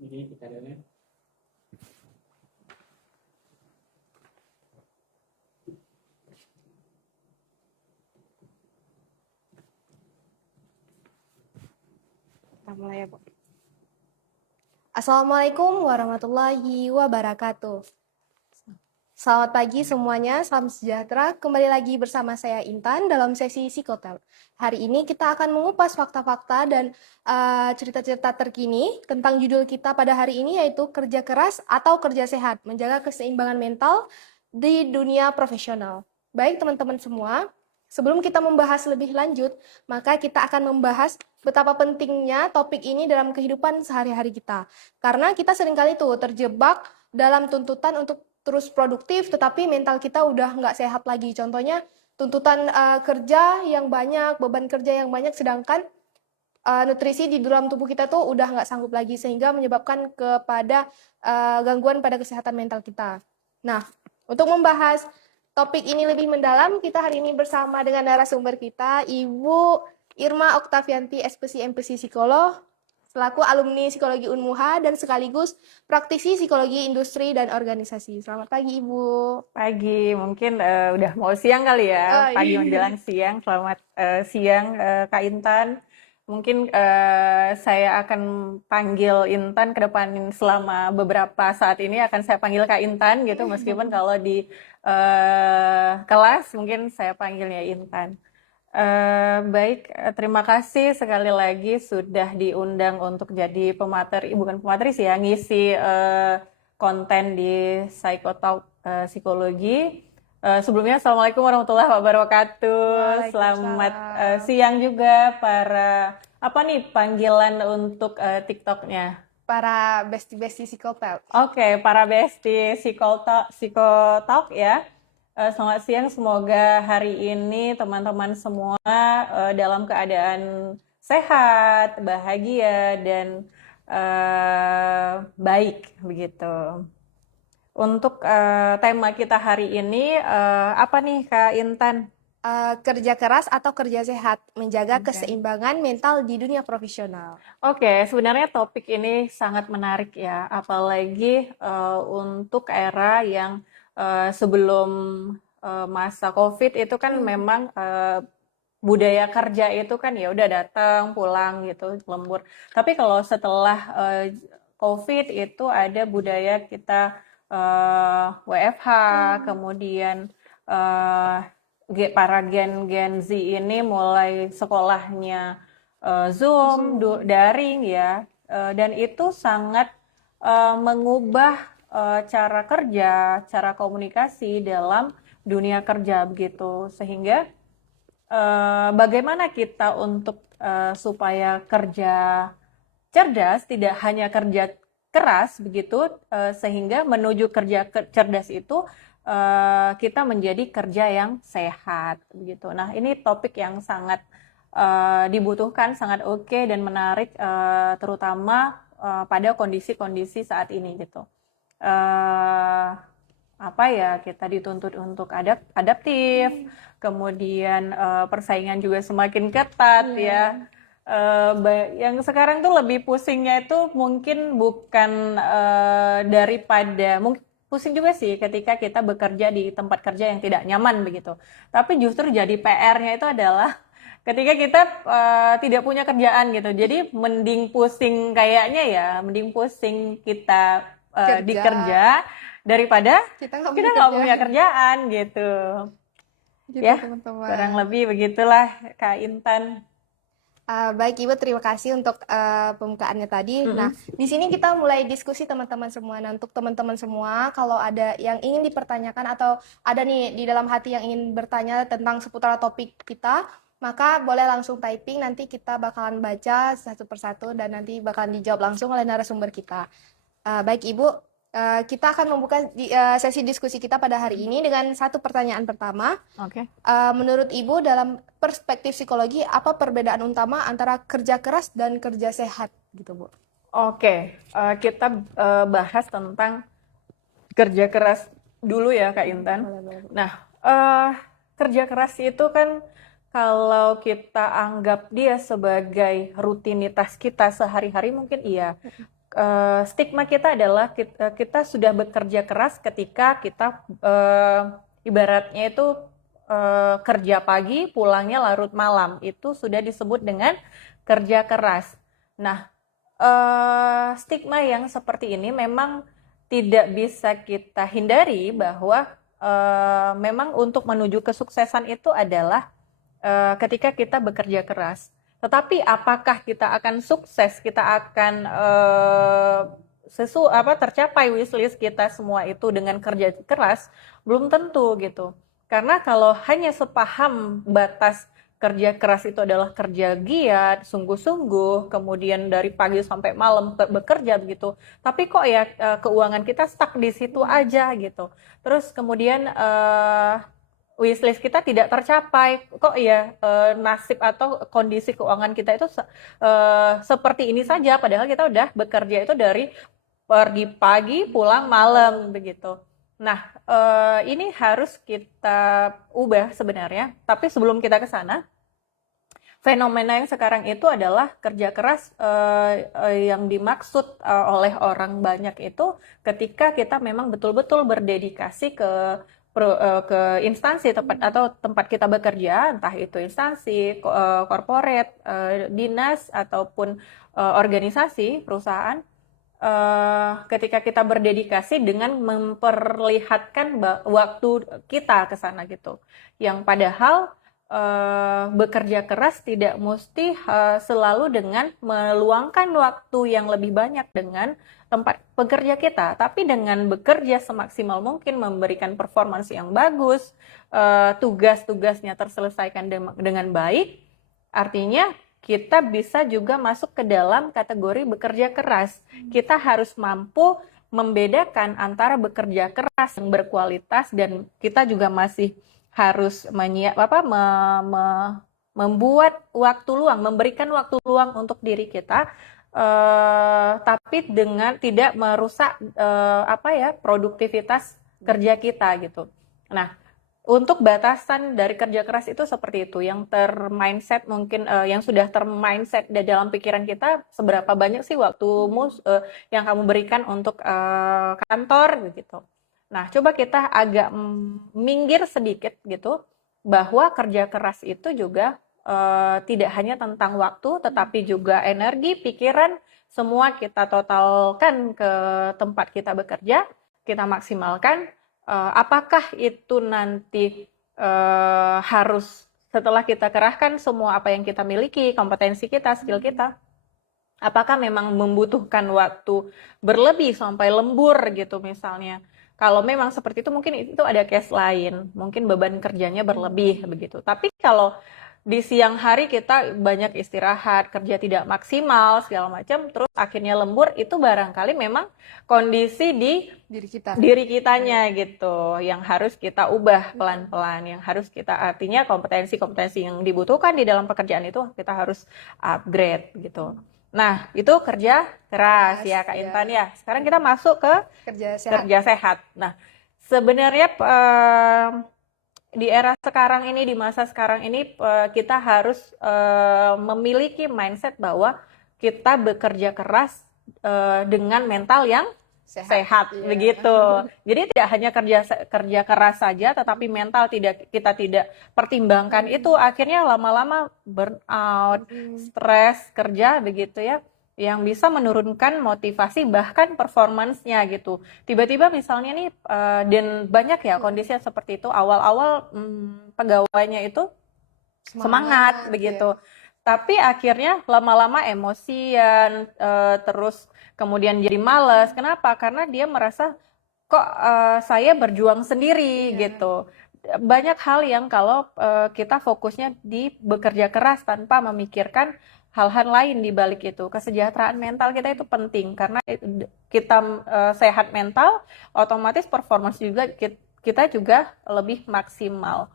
Jadi kita dulu. Kita mulai ya, Bu. Assalamualaikum warahmatullahi wabarakatuh. Selamat pagi semuanya, salam sejahtera. Kembali lagi bersama saya Intan dalam sesi Psikotel. Hari ini kita akan mengupas fakta-fakta dan cerita-cerita terkini tentang judul kita pada hari ini, yaitu kerja keras atau kerja sehat, menjaga keseimbangan mental di dunia profesional. Baik teman-teman semua, sebelum kita membahas lebih lanjut, maka kita akan membahas betapa pentingnya topik ini dalam kehidupan sehari-hari kita. Karena kita seringkali tuh terjebak dalam tuntutan untuk terus produktif, tetapi mental kita udah nggak sehat lagi. Contohnya tuntutan kerja yang banyak, beban kerja yang banyak, sedangkan nutrisi di dalam tubuh kita tuh udah nggak sanggup lagi, sehingga menyebabkan kepada gangguan pada kesehatan mental kita. Nah, untuk membahas topik ini lebih mendalam, kita hari ini bersama dengan narasumber kita, Ibu Irma Oktavianti, SPSI MPSI Psikolog, selaku alumni Psikologi Unmuha dan sekaligus praktisi psikologi industri dan organisasi. Selamat pagi, Ibu. Pagi, mungkin udah mau siang kali ya, pagi menjelang siang. Selamat siang Kak Intan. Mungkin saya akan panggil Intan ke depan selama beberapa saat ini akan saya panggil Kak Intan gitu, meskipun kalau di kelas mungkin saya panggilnya Intan. Baik, terima kasih sekali lagi sudah diundang untuk jadi pemateri, bukan pemateri sih ya, ngisi konten di Psikotalk Psikologi. Sebelumnya, Assalamualaikum warahmatullahi wabarakatuh. Selamat siang juga para, apa nih panggilan untuk TikToknya? Para bestie-bestie Psikotalk. Oke, para bestie Psikotalk ya. Selamat siang, semoga hari ini teman-teman semua dalam keadaan sehat, bahagia, dan baik begitu. Untuk tema kita hari ini apa nih Kak Intan? Kerja keras atau kerja sehat, menjaga keseimbangan mental di dunia profesional. Oke, sebenarnya topik ini sangat menarik ya, apalagi untuk era yang sebelum masa COVID itu kan memang budaya kerja itu kan ya udah datang pulang gitu lembur. Tapi kalau setelah COVID itu ada budaya kita WFH, kemudian para Gen Z ini mulai sekolahnya Zoom, daring ya, dan itu sangat mengubah cara kerja, cara komunikasi dalam dunia kerja begitu, sehingga bagaimana kita untuk supaya kerja cerdas, tidak hanya kerja keras begitu, sehingga menuju kerja cerdas itu kita menjadi kerja yang sehat begitu. Nah, ini topik yang sangat dibutuhkan, sangat oke dan menarik, terutama pada kondisi-kondisi saat ini gitu. Apa ya, kita dituntut untuk adaptif, kemudian persaingan juga semakin ketat ya. Yang sekarang tuh lebih pusingnya itu mungkin bukan daripada, mungkin pusing juga sih ketika kita bekerja di tempat kerja yang tidak nyaman begitu. Tapi justru jadi PR-nya itu adalah ketika kita tidak punya kerjaan gitu. Jadi mending pusing kayaknya ya, mending pusing kita di kerja daripada kita nggak punya kerjaan gitu. Ya, teman-teman. kurang lebih begitulah Kak Intan. Baik Ibu, terima kasih untuk pembukaannya tadi. Nah, di sini kita mulai diskusi teman-teman semua. Nah, untuk teman-teman semua, kalau ada yang ingin dipertanyakan atau ada nih di dalam hati yang ingin bertanya tentang seputar topik kita, maka boleh langsung typing, nanti kita bakalan baca satu persatu dan nanti bakalan dijawab langsung oleh narasumber kita. Baik Ibu, kita akan membuka sesi diskusi kita pada hari ini dengan satu pertanyaan pertama. Oke. Menurut Ibu, dalam perspektif psikologi, apa perbedaan utama antara kerja keras dan kerja sehat, gitu Bu? Oke, kita bahas tentang kerja keras dulu ya Kak Intan. Nah, kerja keras itu kan kalau kita anggap dia sebagai rutinitas kita sehari-hari mungkin iya. stigma kita adalah kita sudah bekerja keras ketika kita ibaratnya itu kerja pagi, pulangnya larut malam. Itu sudah disebut dengan kerja keras. Nah, stigma yang seperti ini memang tidak bisa kita hindari bahwa memang untuk menuju kesuksesan itu adalah ketika kita bekerja keras. Tetapi apakah kita akan sukses, kita akan tercapai wishlist kita semua itu dengan kerja keras, belum tentu gitu. Karena kalau hanya sepaham batas kerja keras itu adalah kerja giat, sungguh-sungguh, kemudian dari pagi sampai malam bekerja begitu. Tapi kok ya keuangan kita stuck di situ aja gitu. Terus kemudian wishlist kita tidak tercapai, kok ya nasib atau kondisi keuangan kita itu seperti ini saja, padahal kita udah bekerja itu dari pergi pagi pulang malam begitu. Nah, ini harus kita ubah sebenarnya, tapi sebelum kita ke sana, fenomena yang sekarang itu adalah kerja keras yang dimaksud oleh orang banyak itu ketika kita memang betul-betul berdedikasi ke instansi tempat kita bekerja, entah itu instansi, corporate, dinas ataupun organisasi, perusahaan. Ketika kita berdedikasi dengan memperlihatkan waktu kita ke sana gitu. Yang padahal bekerja keras tidak mesti selalu dengan meluangkan waktu yang lebih banyak dengan tempat bekerja kita, tapi dengan bekerja semaksimal mungkin, memberikan performance yang bagus, tugas-tugasnya terselesaikan dengan baik, artinya kita bisa juga masuk ke dalam kategori bekerja keras. Kita harus mampu membedakan antara bekerja keras yang berkualitas dan kita juga masih harus membuat waktu luang, memberikan waktu luang untuk diri kita, tapi dengan tidak merusak produktivitas kerja kita gitu. Nah, untuk batasan dari kerja keras itu seperti itu, yang termindset mungkin yang sudah termindset di dalam pikiran kita, seberapa banyak sih waktumu yang kamu berikan untuk kantor gitu. Nah, coba kita agak minggir sedikit gitu, bahwa kerja keras itu juga tidak hanya tentang waktu, tetapi juga energi, pikiran, semua kita totalkan ke tempat kita bekerja, kita maksimalkan. Apakah itu nanti harus setelah kita kerahkan semua apa yang kita miliki, kompetensi kita, skill kita, apakah memang membutuhkan waktu berlebih sampai lembur gitu misalnya. Kalau memang seperti itu mungkin itu ada case lain, mungkin beban kerjanya berlebih begitu. Tapi kalau di siang hari kita banyak istirahat, kerja tidak maksimal, segala macam, terus akhirnya lembur, itu barangkali memang kondisi di diri kitanya gitu, yang harus kita ubah pelan-pelan, yang harus kita, artinya kompetensi-kompetensi yang dibutuhkan di dalam pekerjaan itu kita harus upgrade gitu. Nah, itu kerja keras ya Kak Intan ya. Sekarang kita masuk ke kerja sehat. Nah, sebenarnya di era sekarang ini, di masa sekarang ini, kita harus memiliki mindset bahwa kita bekerja keras dengan mental yang sehat ya. Begitu. Jadi tidak hanya kerja keras saja, tetapi mental kita tidak pertimbangkan itu, akhirnya lama-lama burnout, stres kerja begitu ya, yang bisa menurunkan motivasi bahkan performance-nya gitu. Tiba-tiba misalnya nih, dan banyak ya kondisi seperti itu, awal-awal pegawainya itu semangat begitu. Tapi akhirnya lama-lama emosian, terus kemudian jadi malas. Kenapa? Karena dia merasa kok saya berjuang sendiri gitu. Banyak hal yang kalau kita fokusnya di bekerja keras tanpa memikirkan hal-hal lain di balik itu. Kesejahteraan mental kita itu penting, karena kita sehat mental, otomatis performance juga kita juga lebih maksimal.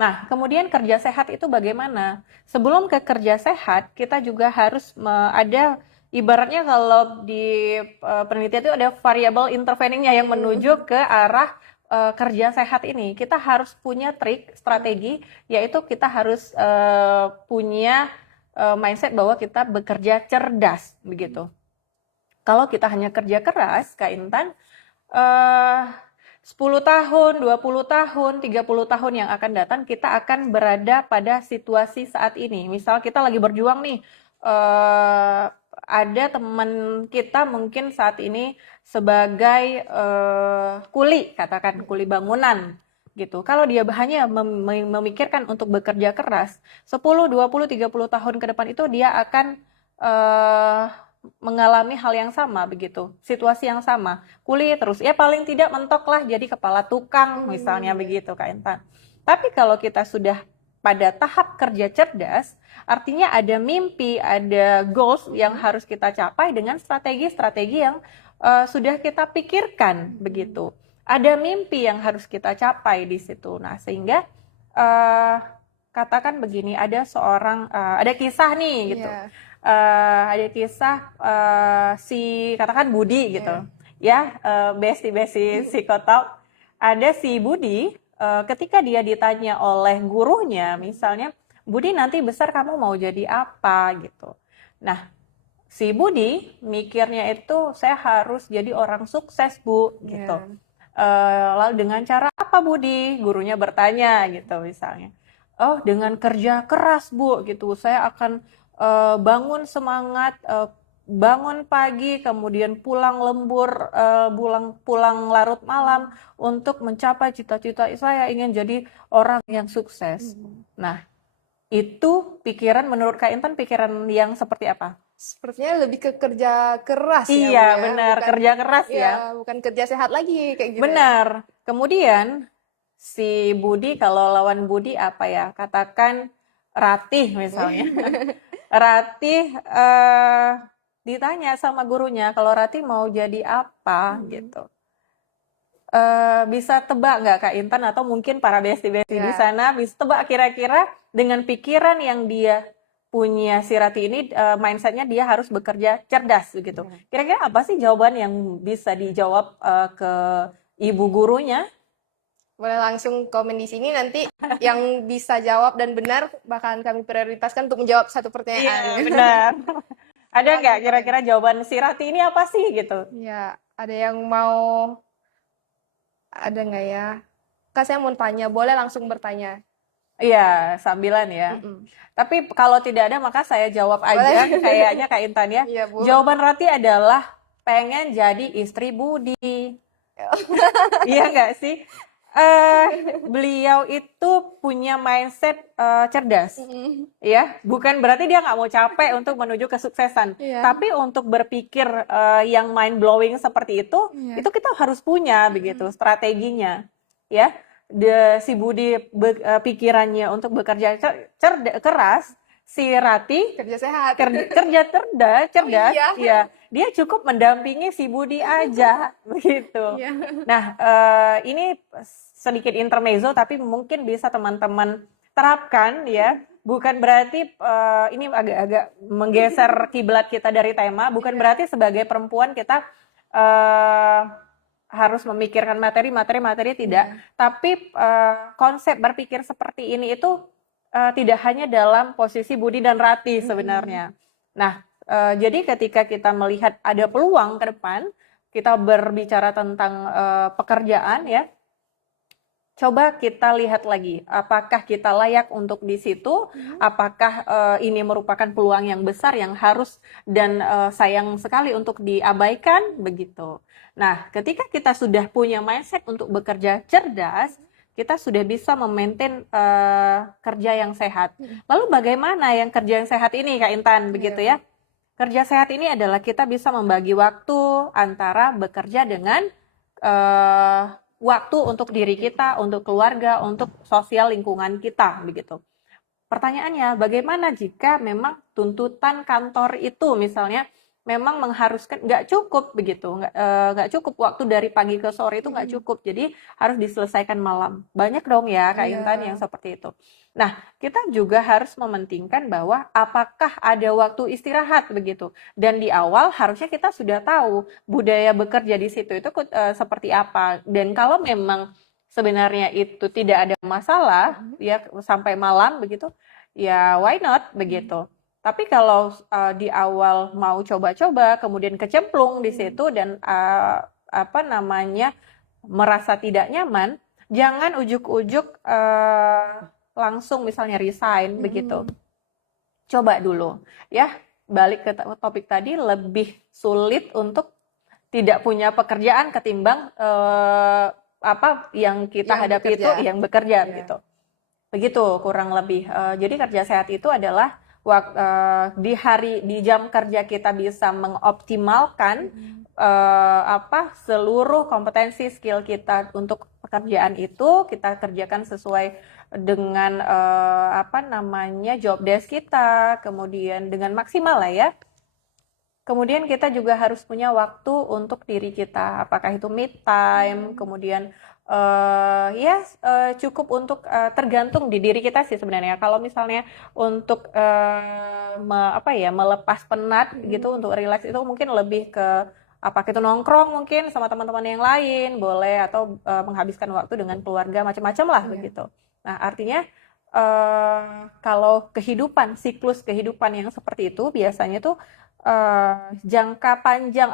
Nah, kemudian kerja sehat itu bagaimana? Sebelum ke kerja sehat, kita juga harus ada, ibaratnya kalau di penelitian itu ada variable interveningnya yang menuju ke arah kerja sehat ini. Kita harus punya trik, strategi, yaitu kita harus punya mindset bahwa kita bekerja cerdas, begitu. Kalau kita hanya kerja keras, Kak Intan, eh 10 tahun, 20 tahun, 30 tahun yang akan datang, kita akan berada pada situasi saat ini. Misal kita lagi berjuang nih, ada teman kita mungkin saat ini sebagai kuli, katakan kuli bangunan gitu. Kalau dia hanya memikirkan untuk bekerja keras, 10, 20, 30 tahun ke depan itu dia akan mengalami hal yang sama begitu, situasi yang sama, kuli terus, ya paling tidak mentoklah jadi kepala tukang misalnya begitu Kak Intan. Tapi kalau kita sudah pada tahap kerja cerdas, artinya ada mimpi, ada goals yang harus kita capai dengan strategi-strategi yang sudah kita pikirkan begitu. Ada mimpi yang harus kita capai di situ. Nah, sehingga katakan begini, ada ada kisah nih gitu. Ada kisah si katakan Budi gitu, ya besti psikotalk. Ada si Budi, ketika dia ditanya oleh gurunya, misalnya, Budi nanti besar kamu mau jadi apa gitu. Nah, si Budi mikirnya itu saya harus jadi orang sukses Bu gitu. Lalu dengan cara apa Budi? Gurunya bertanya gitu misalnya. Oh, dengan kerja keras Bu gitu. Saya akan bangun semangat, bangun pagi, kemudian pulang lembur, pulang larut malam untuk mencapai cita-cita saya ingin jadi orang yang sukses. Nah, itu pikiran menurut Kak Intan pikiran yang seperti apa? Sepertinya lebih ke kerja keras ya, Bu, Iya, ya. benar, Bukan, kerja keras ya. ya, bukan kerja sehat lagi kayak gitu. Benar. Kemudian si Budi, kalau lawan Budi apa ya? Katakan Ratih misalnya. Ratih ditanya sama gurunya, kalau Ratih mau jadi apa gitu. Bisa tebak nggak Kak Intan atau mungkin para besti-besti di sana bisa tebak kira-kira dengan pikiran yang dia punya si Ratih ini, mindsetnya dia harus bekerja cerdas begitu. Kira-kira apa sih jawaban yang bisa dijawab ke ibu gurunya? Boleh langsung komen di sini, nanti yang bisa jawab dan benar bakalan kami prioritaskan untuk menjawab satu pertanyaan. Iya, benar. Ada nggak kira-kira jawaban si Ratih ini apa sih gitu? Ya, ada yang mau, ada nggak ya? Kak, saya mau tanya, boleh langsung bertanya. Iya, sambilan ya. Tapi kalau tidak ada maka saya jawab aja kayaknya Kak Intan ya. Iya, Bu. Jawaban Ratih adalah pengen jadi istri Budi. Iya nggak sih? Beliau itu punya mindset cerdas, ya. Bukan berarti dia nggak mau capek untuk menuju kesuksesan, tapi untuk berpikir yang mind blowing seperti itu kita harus punya begitu strateginya, ya. Si Budi pikirannya untuk bekerja keras, si Ratih Kerja sehat. kerja cerdas, ya. Dia cukup mendampingi si Budi aja begitu. Nah, ini sedikit intermezzo tapi mungkin bisa teman-teman terapkan ya. Bukan berarti ini agak-agak menggeser kiblat kita dari tema, bukan berarti sebagai perempuan kita harus memikirkan materi tidak. Tapi konsep berpikir seperti ini itu tidak hanya dalam posisi Budi dan Ratih sebenarnya. Nah, jadi ketika kita melihat ada peluang ke depan, kita berbicara tentang pekerjaan ya, coba kita lihat lagi, apakah kita layak untuk di situ, apakah ini merupakan peluang yang besar yang harus dan sayang sekali untuk diabaikan, begitu. Nah, ketika kita sudah punya mindset untuk bekerja cerdas, kita sudah bisa memaintain kerja yang sehat. Lalu bagaimana yang kerja yang sehat ini, Kak Intan, begitu ya? Kerja sehat ini adalah kita bisa membagi waktu antara bekerja dengan waktu untuk diri kita, untuk keluarga, untuk sosial lingkungan kita, begitu. Pertanyaannya, bagaimana jika memang tuntutan kantor itu misalnya memang mengharuskan nggak cukup begitu, nggak cukup waktu dari pagi ke sore itu nggak cukup, jadi harus diselesaikan malam. Banyak dong ya Kak Intan yang seperti itu. Nah, kita juga harus mementingkan bahwa apakah ada waktu istirahat begitu. Dan di awal harusnya kita sudah tahu budaya bekerja di situ itu seperti apa. Dan kalau memang sebenarnya itu tidak ada masalah ya sampai malam begitu, ya why not begitu. Tapi kalau di awal mau coba-coba, kemudian kecemplung di situ dan apa namanya merasa tidak nyaman, jangan ujuk-ujuk langsung misalnya resign begitu. Coba dulu, ya. Balik ke topik tadi, lebih sulit untuk tidak punya pekerjaan ketimbang apa yang kita hadapi itu yang bekerja gitu. Begitu kurang lebih. Jadi kerja sehat itu adalah di jam kerja kita bisa mengoptimalkan apa seluruh kompetensi skill kita untuk pekerjaan itu kita kerjakan sesuai dengan apa namanya job desk kita, kemudian dengan maksimal lah ya. Kemudian kita juga harus punya waktu untuk diri kita, apakah itu mid time, kemudian cukup untuk tergantung di diri kita sih sebenarnya. Kalau misalnya untuk melepas penat gitu, untuk relax itu mungkin lebih ke apa kita nongkrong mungkin sama teman-teman yang lain boleh, atau menghabiskan waktu dengan keluarga macam-macam lah begitu. Nah artinya kalau siklus kehidupan yang seperti itu biasanya tuh jangka panjang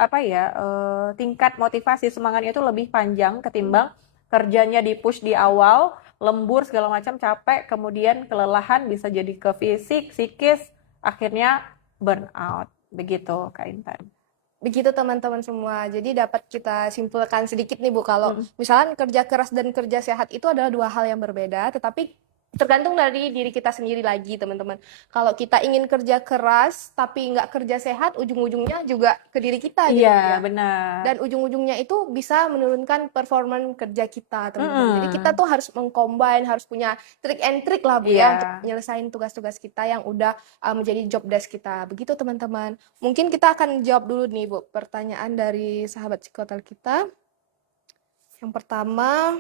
tingkat motivasi semangatnya itu lebih panjang ketimbang kerjanya di-push di awal, lembur segala macam, capek, kemudian kelelahan bisa jadi ke fisik, psikis, akhirnya burnout. Begitu, Kak Intan. Begitu teman-teman semua. Jadi dapat kita simpulkan sedikit nih Bu, kalau misalkan kerja keras dan kerja sehat itu adalah dua hal yang berbeda, tetapi tergantung dari diri kita sendiri lagi teman-teman. Kalau kita ingin kerja keras tapi nggak kerja sehat, ujung-ujungnya juga ke diri kita gitu ya. Benar. Dan ujung-ujungnya itu bisa menurunkan performa kerja kita teman-teman. Jadi kita tuh harus mengcombine, harus punya trik and trick lah Bu ya untuk nyelesain tugas-tugas kita yang udah menjadi job desk kita. Begitu teman-teman. Mungkin kita akan jawab dulu nih Bu pertanyaan dari sahabat psikotel kita. Yang pertama,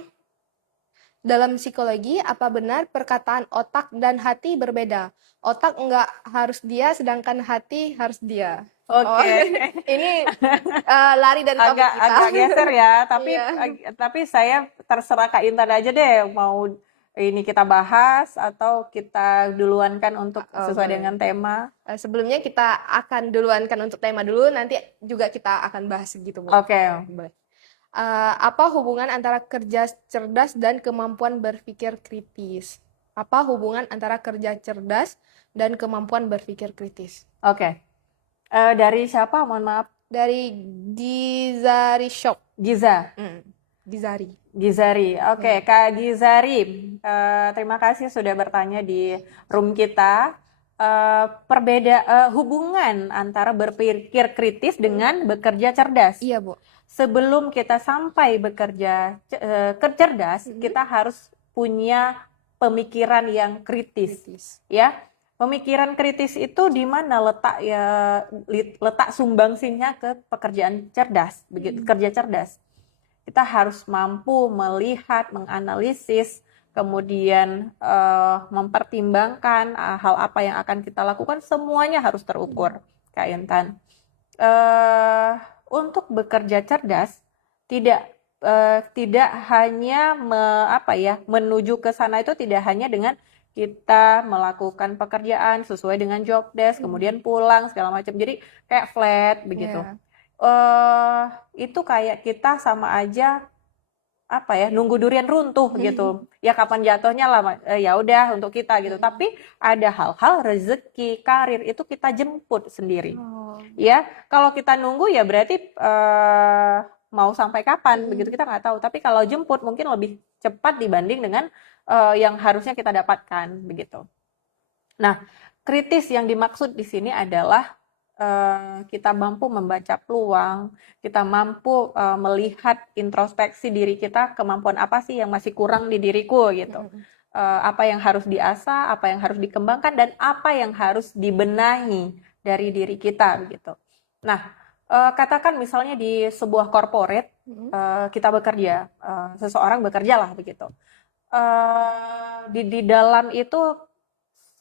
dalam psikologi, apa benar perkataan otak dan hati berbeda? Otak nggak harus dia, sedangkan hati harus dia. Oke. Ini lari dari topik kita. Agak geser ya, tapi saya terserah Kak Intan aja deh, mau ini kita bahas atau kita duluankan untuk sesuai dengan tema. Sebelumnya kita akan duluankan untuk tema dulu, nanti juga kita akan bahas gitu Bu. Oke. Apa hubungan antara kerja cerdas dan kemampuan berpikir kritis? Apa hubungan antara kerja cerdas dan kemampuan berpikir kritis? Oke. Dari siapa? Mohon maaf. Dari Gizari Shop. Gizari. Oke, Kak Gizari. Terima kasih sudah bertanya di room kita. Hubungan antara berpikir kritis dengan bekerja cerdas. Iya, Bu. Sebelum kita sampai bekerja cerdas, kita harus punya pemikiran yang kritis. Ya. Pemikiran kritis itu di mana letak sumbangsinya ke pekerjaan cerdas, begitu, kerja cerdas. Kita harus mampu melihat, menganalisis, kemudian mempertimbangkan hal apa yang akan kita lakukan, semuanya harus terukur, Kak Intan. Untuk bekerja cerdas tidak hanya menuju ke sana itu tidak hanya dengan kita melakukan pekerjaan sesuai dengan job desk, kemudian pulang segala macam. Jadi kayak flat begitu. Itu kayak kita sama aja nunggu durian runtuh gitu. Ya kapan jatuhnya lah, ya udah untuk kita gitu. Tapi ada hal-hal rezeki, karir itu kita jemput sendiri. Ya, kalau kita nunggu ya berarti mau sampai kapan begitu kita nggak tahu. Tapi kalau jemput mungkin lebih cepat dibanding dengan yang harusnya kita dapatkan begitu. Nah, kritis yang dimaksud di sini adalah kita mampu membaca peluang, kita mampu melihat introspeksi diri kita, kemampuan apa sih yang masih kurang di diriku gitu. Apa yang harus diasah, apa yang harus dikembangkan, dan apa yang harus dibenahi dari diri kita begitu. Nah, katakan misalnya di sebuah corporate kita bekerja, seseorang bekerja lah begitu. Di dalam itu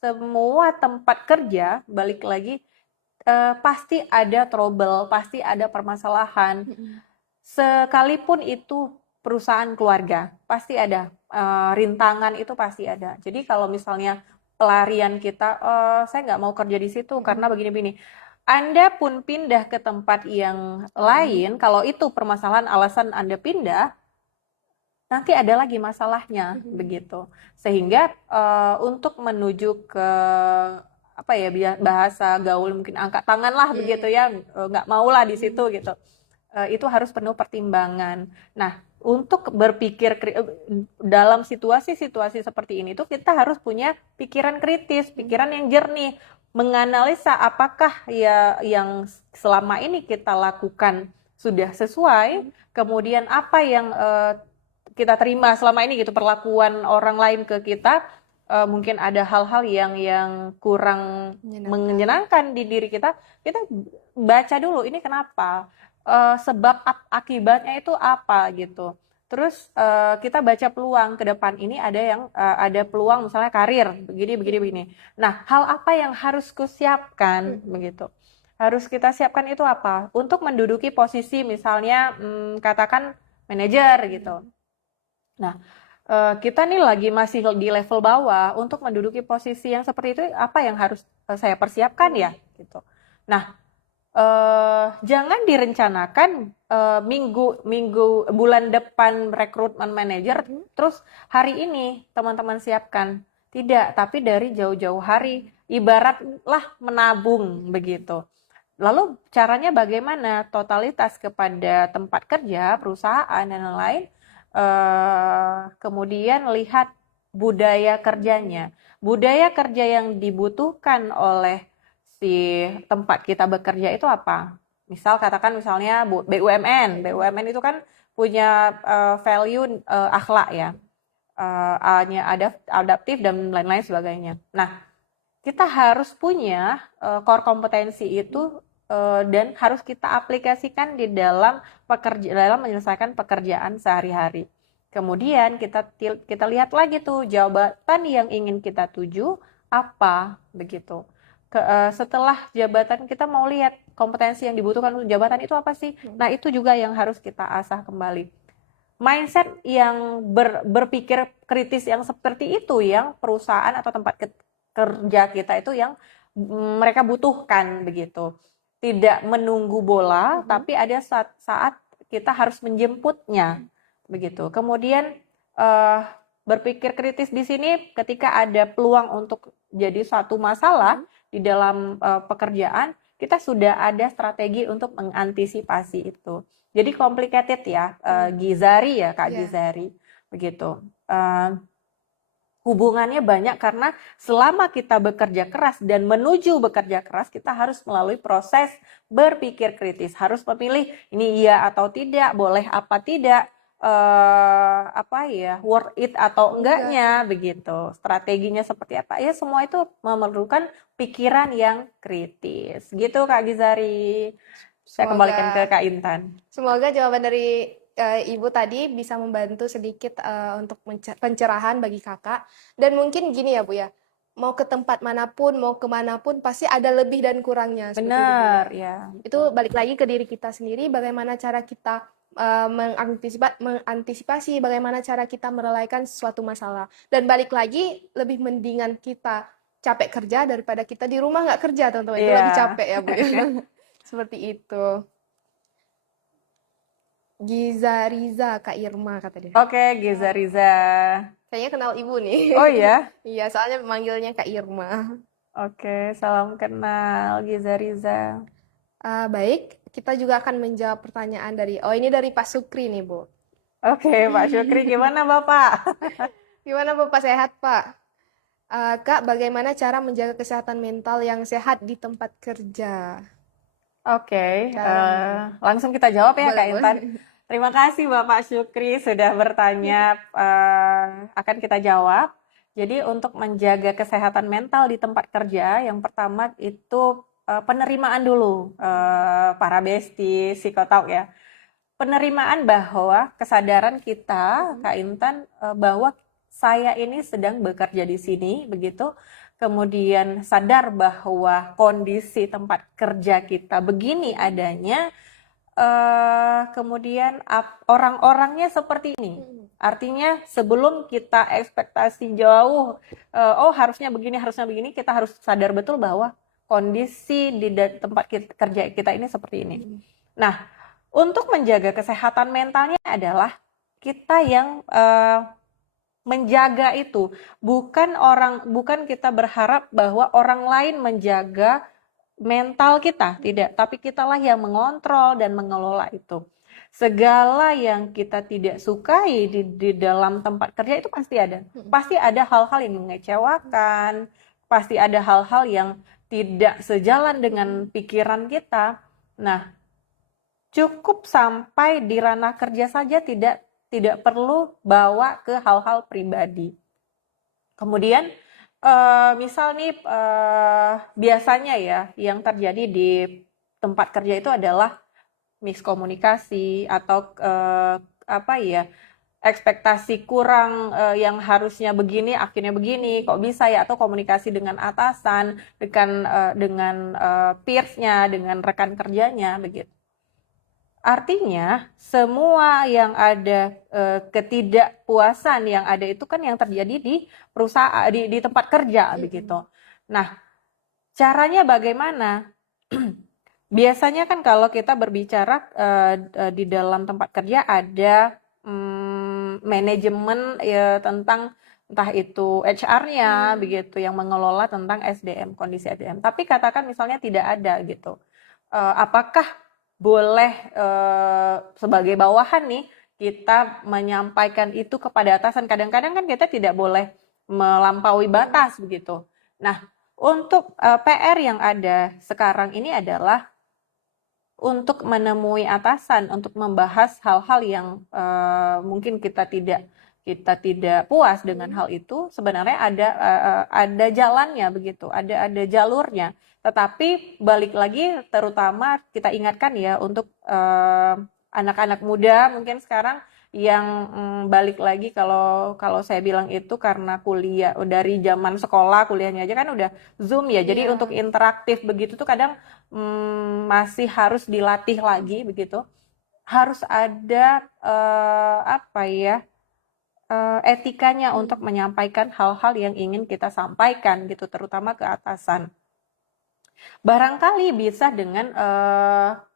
semua tempat kerja, balik lagi, pasti ada trouble, pasti ada permasalahan. Sekalipun itu perusahaan keluarga, pasti ada rintangan, itu pasti ada. Jadi kalau misalnya pelarian kita, saya nggak mau kerja di situ karena begini-begini. Anda pun pindah ke tempat yang lain, kalau itu permasalahan alasan Anda pindah, nanti ada lagi masalahnya begitu. Sehingga untuk menuju ke apa ya, bahasa gaul mungkin angkat tangan lah begitu ya, nggak mau lah di situ gitu. Itu harus penuh pertimbangan. Nah, untuk berpikir dalam situasi-situasi seperti ini tuh kita harus punya pikiran kritis, pikiran yang jernih, menganalisa apakah ya yang selama ini kita lakukan sudah sesuai, kemudian apa yang kita terima selama ini gitu, perlakuan orang lain ke kita, mungkin ada hal-hal yang kurang menyenangkan di diri kita baca dulu ini kenapa, sebab akibatnya itu apa gitu. Terus kita baca peluang ke depan ini, ada peluang misalnya karir begini. Nah, hal apa yang harus kusiapkan begitu. Harus kita siapkan itu apa? Untuk menduduki posisi misalnya katakan manajer gitu. Nah, kita nih lagi masih di level bawah, untuk menduduki posisi yang seperti itu apa yang harus saya persiapkan ya gitu. Nah, jangan direncanakan bulan depan rekrutmen manajer, terus hari ini teman-teman siapkan. Tidak, tapi dari jauh-jauh hari, ibaratlah menabung begitu. Lalu caranya bagaimana? Totalitas kepada tempat kerja, perusahaan dan lain-lain. Kemudian lihat budaya kerjanya. Budaya kerja yang dibutuhkan oleh si tempat kita bekerja itu apa? Misal katakan misalnya BUMN. BUMN itu kan punya value akhlak ya. A-nya adaptif dan lain-lain sebagainya. Nah, kita harus punya core kompetensi itu dan harus kita aplikasikan di dalam menyelesaikan pekerjaan sehari-hari. Kemudian kita lihat lagi tuh jabatan yang ingin kita tuju apa begitu. Setelah jabatan kita mau lihat kompetensi yang dibutuhkan untuk jabatan itu apa sih? Nah, itu juga yang harus kita asah kembali. Mindset yang berpikir kritis yang seperti itu yang perusahaan atau tempat kerja kita itu yang mereka butuhkan begitu. Tidak menunggu bola, tapi ada saat kita harus menjemputnya begitu. Kemudian berpikir kritis di sini ketika ada peluang untuk jadi suatu masalah di dalam pekerjaan, kita sudah ada strategi untuk mengantisipasi itu. Jadi complicated ya, Gizari ya Kak Gizari begitu. Hubungannya banyak karena selama kita bekerja keras dan menuju bekerja keras, kita harus melalui proses berpikir kritis, harus memilih ini iya atau tidak, boleh apa tidak, worth it atau enggaknya begitu, strateginya seperti apa ya, semua itu memerlukan pikiran yang kritis gitu Kak Gizari. Saya kembalikan ke Kak Intan. Semoga jawaban dari Ibu tadi bisa membantu sedikit untuk pencerahan bagi kakak. Dan mungkin gini ya Bu ya, mau ke tempat manapun, mau kemanapun pasti ada lebih dan kurangnya. Benar ya. Itu balik lagi ke diri kita sendiri, bagaimana cara kita mengantisipasi, bagaimana cara kita merelaikan suatu masalah. Dan balik lagi, lebih mendingan kita capek kerja daripada kita di rumah nggak kerja, teman-teman. Itu lebih capek ya Bu ya. Seperti itu. Giza Riza, Kak Irma kata dia. Oke, Giza Riza. Kayaknya kenal Ibu nih. Oh iya? Iya, soalnya manggilnya Kak Irma. Oke, salam kenal Giza Riza. Baik, kita juga akan menjawab pertanyaan ini dari Pak Sukri nih, Bu. Oke, Pak Sukri, gimana Bapak? Gimana Bapak, sehat Pak? Kak, bagaimana cara menjaga kesehatan mental yang sehat di tempat kerja? Oke, langsung kita jawab ya Kak Intan. Terima kasih Bapak Sukri sudah bertanya, akan kita jawab. Jadi untuk menjaga kesehatan mental di tempat kerja, yang pertama itu penerimaan dulu, para besti psikotalk ya. Penerimaan bahwa kesadaran kita, Kak Intan, bahwa saya ini sedang bekerja di sini, begitu. Kemudian sadar bahwa kondisi tempat kerja kita begini adanya, kemudian orang-orangnya seperti ini. Artinya sebelum kita ekspektasi jauh, oh harusnya begini, kita harus sadar betul bahwa kondisi di tempat kerja kita ini seperti ini. Nah, untuk menjaga kesehatan mentalnya adalah kita yang menjaga itu, bukan kita berharap bahwa orang lain menjaga mental kita, tidak, tapi kitalah yang mengontrol dan mengelola itu. Segala yang kita tidak sukai di dalam tempat kerja itu pasti ada. Pasti ada hal-hal yang mengecewakan, pasti ada hal-hal yang tidak sejalan dengan pikiran kita. Nah, cukup sampai di ranah kerja saja, tidak perlu bawa ke hal-hal pribadi. Kemudian misal nih biasanya ya yang terjadi di tempat kerja itu adalah miskomunikasi atau ekspektasi kurang, yang harusnya begini akhirnya begini, kok bisa ya, atau komunikasi dengan atasan, dengan peersnya, dengan rekan kerjanya begitu. Artinya semua yang ada, ketidakpuasan yang ada itu kan yang terjadi di perusahaan, di tempat kerja begitu. Nah, caranya bagaimana? Biasanya kan kalau kita berbicara di dalam tempat kerja ada manajemen ya, tentang entah itu HR-nya begitu yang mengelola tentang SDM, kondisi SDM. Tapi katakan misalnya tidak ada gitu. Apakah boleh sebagai bawahan nih kita menyampaikan itu kepada atasan? Kadang-kadang kan kita tidak boleh melampaui batas begitu. Nah, untuk PR yang ada sekarang ini adalah untuk menemui atasan, untuk membahas hal-hal yang mungkin kita tidak puas dengan hal itu. Sebenarnya ada jalannya begitu, ada jalurnya. Tetapi balik lagi, terutama kita ingatkan ya untuk anak-anak muda mungkin sekarang yang balik lagi, kalau saya bilang itu karena kuliah dari zaman sekolah, kuliahnya aja kan udah Zoom ya. Jadi untuk interaktif begitu tuh kadang masih harus dilatih lagi begitu. Harus ada etikanya untuk menyampaikan hal-hal yang ingin kita sampaikan gitu, terutama ke atasan. Barangkali bisa dengan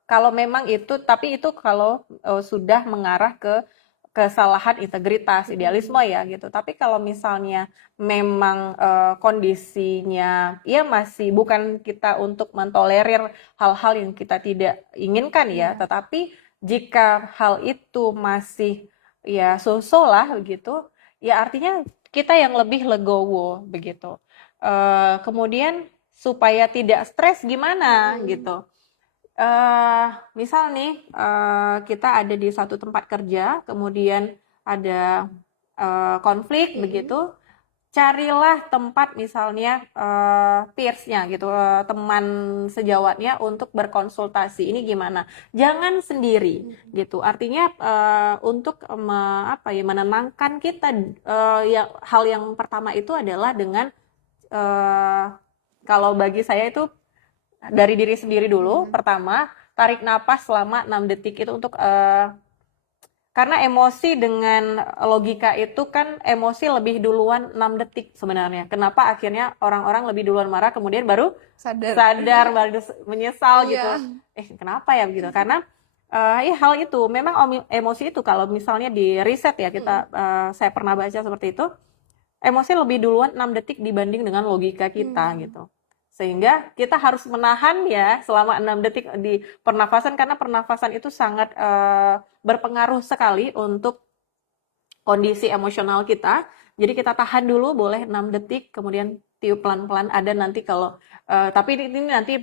kalau memang itu, tapi itu kalau sudah mengarah ke kesalahan integritas, idealisme ya gitu. Tapi kalau misalnya memang kondisinya ya masih bukan kita untuk mentolerir hal-hal yang kita tidak inginkan ya, tetapi jika hal itu masih ya so-so lah begitu, ya artinya kita yang lebih legowo begitu. Kemudian supaya tidak stres gimana gitu. Misal nih kita ada di satu tempat kerja, kemudian ada konflik begitu, carilah tempat misalnya peersnya gitu, teman sejawatnya untuk berkonsultasi. Ini gimana? Jangan sendiri gitu. Artinya untuk menenangkan kita, hal yang pertama itu adalah dengan kalau bagi saya itu dari diri sendiri dulu. Pertama, tarik napas selama 6 detik itu untuk karena emosi dengan logika itu kan emosi lebih duluan 6 detik sebenarnya. Kenapa akhirnya orang-orang lebih duluan marah kemudian baru sadar baru menyesal gitu. Kenapa ya begitu? Karena hal itu memang emosi itu kalau misalnya di riset ya saya pernah baca seperti itu. Emosi lebih duluan 6 detik dibanding dengan logika kita gitu. Sehingga kita harus menahan ya selama 6 detik di pernafasan, karena pernafasan itu sangat berpengaruh sekali untuk kondisi emosional kita. Jadi kita tahan dulu boleh 6 detik, kemudian tiup pelan-pelan. Ada nanti kalau tapi ini nanti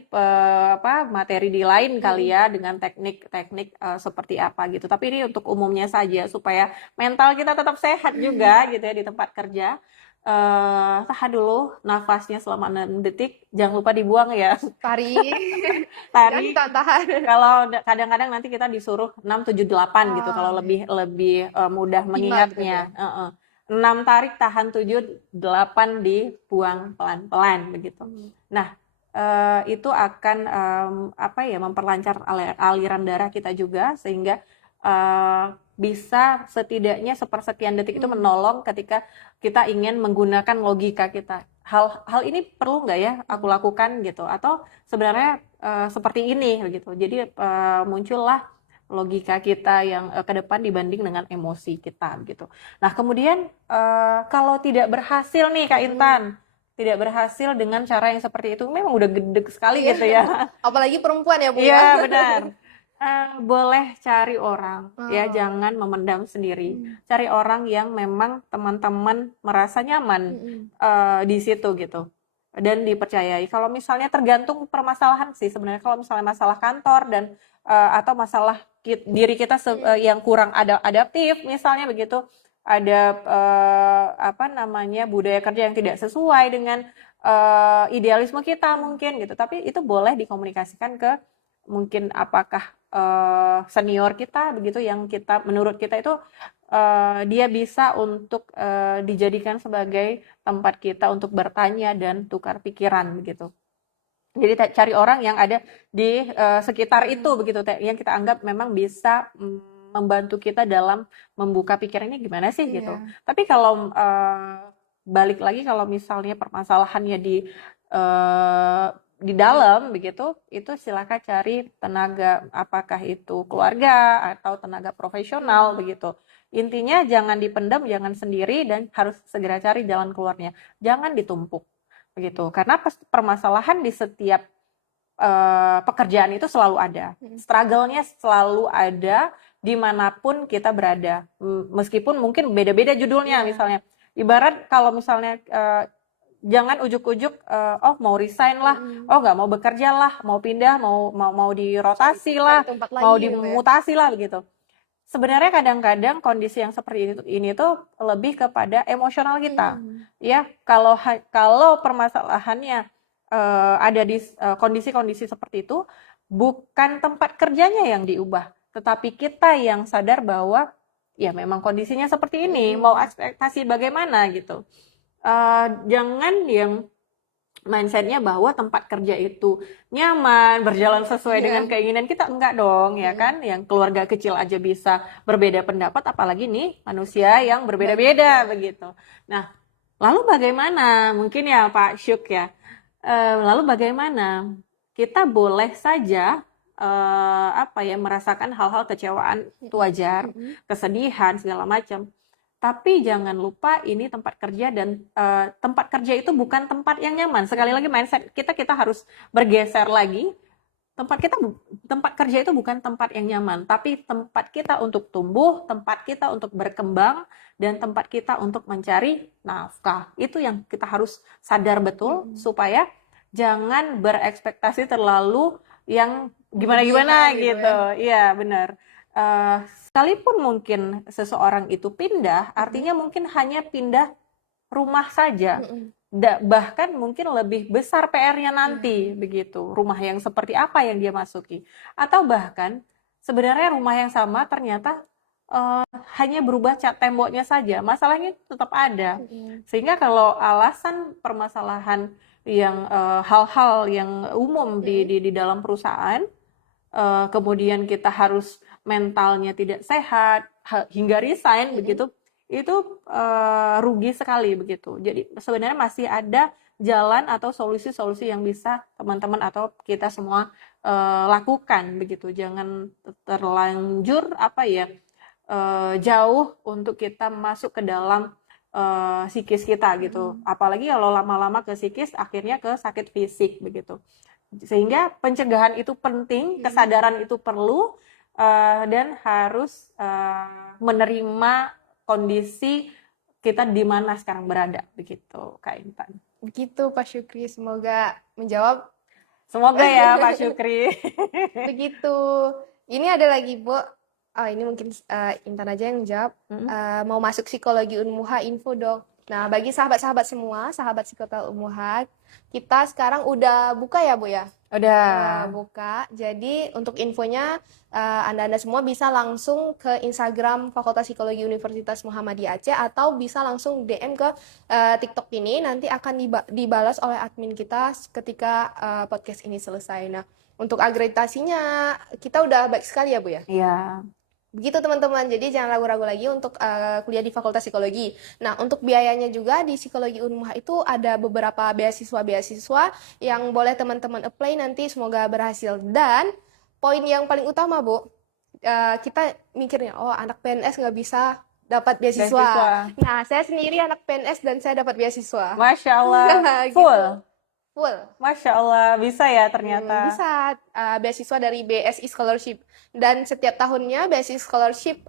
materi di lain kali ya dengan teknik-teknik seperti apa gitu. Tapi ini untuk umumnya saja supaya mental kita tetap sehat juga gitu ya di tempat kerja. Tahan dulu nafasnya selama 6 detik, jangan lupa dibuang ya. Tarik. Tahan. Kalau kadang-kadang nanti kita disuruh 6, 7, 8 gitu kalau lebih mudah mengingatnya. 6 tarik, tahan, 7, 8 dibuang pelan-pelan begitu. Nah, itu akan memperlancar aliran darah kita juga, sehingga bisa setidaknya sepersekian detik itu menolong ketika kita ingin menggunakan logika kita. Hal ini perlu nggak ya aku lakukan gitu? Atau sebenarnya seperti ini gitu. Jadi muncullah logika kita yang ke depan dibanding dengan emosi kita gitu. Nah kemudian kalau tidak berhasil nih Kak Intan, tidak berhasil dengan cara yang seperti itu, memang udah gede sekali gitu ya. Apalagi perempuan ya Bu Iya ya. benar. Boleh cari orang ya, jangan memendam sendiri. Cari orang yang memang teman-teman merasa nyaman di situ gitu dan dipercayai. Kalau misalnya tergantung permasalahan sih sebenarnya, kalau misalnya masalah kantor dan atau masalah diri kita yang kurang adaptif misalnya begitu, ada apa namanya budaya kerja yang tidak sesuai dengan idealisme kita mungkin gitu. Tapi itu boleh dikomunikasikan ke mungkin apakah senior kita begitu yang kita menurut kita itu dia bisa untuk dijadikan sebagai tempat kita untuk bertanya dan tukar pikiran begitu. Jadi cari orang yang ada di sekitar itu begitu, yang kita anggap memang bisa membantu kita dalam membuka pikirannya gimana sih gitu. Tapi kalau balik lagi, kalau misalnya permasalahannya di dalam begitu, itu silakan cari tenaga, apakah itu keluarga atau tenaga profesional begitu. Intinya jangan dipendam, jangan sendiri, dan harus segera cari jalan keluarnya. Jangan ditumpuk begitu, karena permasalahan di setiap pekerjaan itu selalu ada, struggle-nya selalu ada dimanapun kita berada, meskipun mungkin beda-beda judulnya. Misalnya ibarat kalau misalnya jangan ujuk-ujuk mau resign lah, nggak mau bekerja lah, mau pindah, mau dirotasi lah, mau dimutasi lah begitu. Sebenarnya kadang-kadang kondisi yang seperti ini tuh lebih kepada emosional kita, ya. Kalau permasalahannya ada di kondisi-kondisi seperti itu, bukan tempat kerjanya yang diubah, tetapi kita yang sadar bahwa ya memang kondisinya seperti ini, mau ekspektasi bagaimana gitu. Jangan yang mindsetnya bahwa tempat kerja itu nyaman, berjalan sesuai dengan keinginan kita, enggak dong ya kan. Yang keluarga kecil aja bisa berbeda pendapat, apalagi nih manusia yang berbeda-beda begitu. Nah, lalu bagaimana? Mungkin ya Pak Syuk ya, lalu bagaimana? Kita boleh saja merasakan hal-hal kecewaan, itu wajar, kesedihan segala macam. Tapi jangan lupa ini tempat kerja, dan tempat kerja itu bukan tempat yang nyaman. Sekali lagi mindset kita harus bergeser lagi. Tempat kerja itu bukan tempat yang nyaman, tapi tempat kita untuk tumbuh, tempat kita untuk berkembang, dan tempat kita untuk mencari nafkah. Itu yang kita harus sadar betul, supaya jangan berekspektasi terlalu yang gimana-gimana gitu. Iya, benar. Sekalipun mungkin seseorang itu pindah, artinya mungkin hanya pindah rumah saja. Bahkan mungkin lebih besar PR-nya nanti begitu. Rumah yang seperti apa yang dia masuki. Atau bahkan sebenarnya rumah yang sama ternyata hanya berubah cat temboknya saja. Masalahnya tetap ada. Sehingga kalau alasan permasalahan yang hal-hal yang umum di dalam perusahaan, kemudian kita harus mentalnya tidak sehat hingga resign begitu, itu rugi sekali begitu. Jadi sebenarnya masih ada jalan atau solusi-solusi yang bisa teman-teman atau kita semua lakukan begitu. Jangan terlanjur jauh untuk kita masuk ke dalam psikis kita gitu. Apalagi kalau lama-lama ke psikis, akhirnya ke sakit fisik begitu. Sehingga pencegahan itu penting, kesadaran itu perlu, dan harus menerima kondisi kita di mana sekarang berada begitu, Kak Intan. Begitu Pak Syukri, semoga menjawab. Semoga ya Pak Syukri. Begitu. Ini ada lagi Bu. Ini mungkin Intan aja yang jawab. Mau masuk psikologi Unmuha info dong. Nah, bagi sahabat-sahabat semua, sahabat Psikotel Unmuha, kita sekarang udah buka ya Bu ya? Udah buka. Jadi untuk infonya Anda semua bisa langsung ke Instagram Fakultas Psikologi Universitas Muhammadiyah Aceh, atau bisa langsung DM ke TikTok ini. Nanti akan dibalas oleh admin kita ketika podcast ini selesai. Nah, untuk akreditasinya kita udah baik sekali ya Bu ya? Iya. Begitu teman-teman, jadi jangan ragu-ragu lagi untuk kuliah di Fakultas Psikologi. Nah, untuk biayanya juga di Psikologi Unmuha itu ada beberapa beasiswa-beasiswa yang boleh teman-teman apply nanti, semoga berhasil. Dan poin yang paling utama, Bu, kita mikirnya, oh anak PNS nggak bisa dapat beasiswa. Beasiswa. Nah, saya sendiri anak PNS dan saya dapat beasiswa. Masya Allah, Gitu. full. Full. Masya Allah, bisa ya ternyata. Bisa beasiswa dari BSI Scholarship, dan setiap tahunnya BSI Scholarship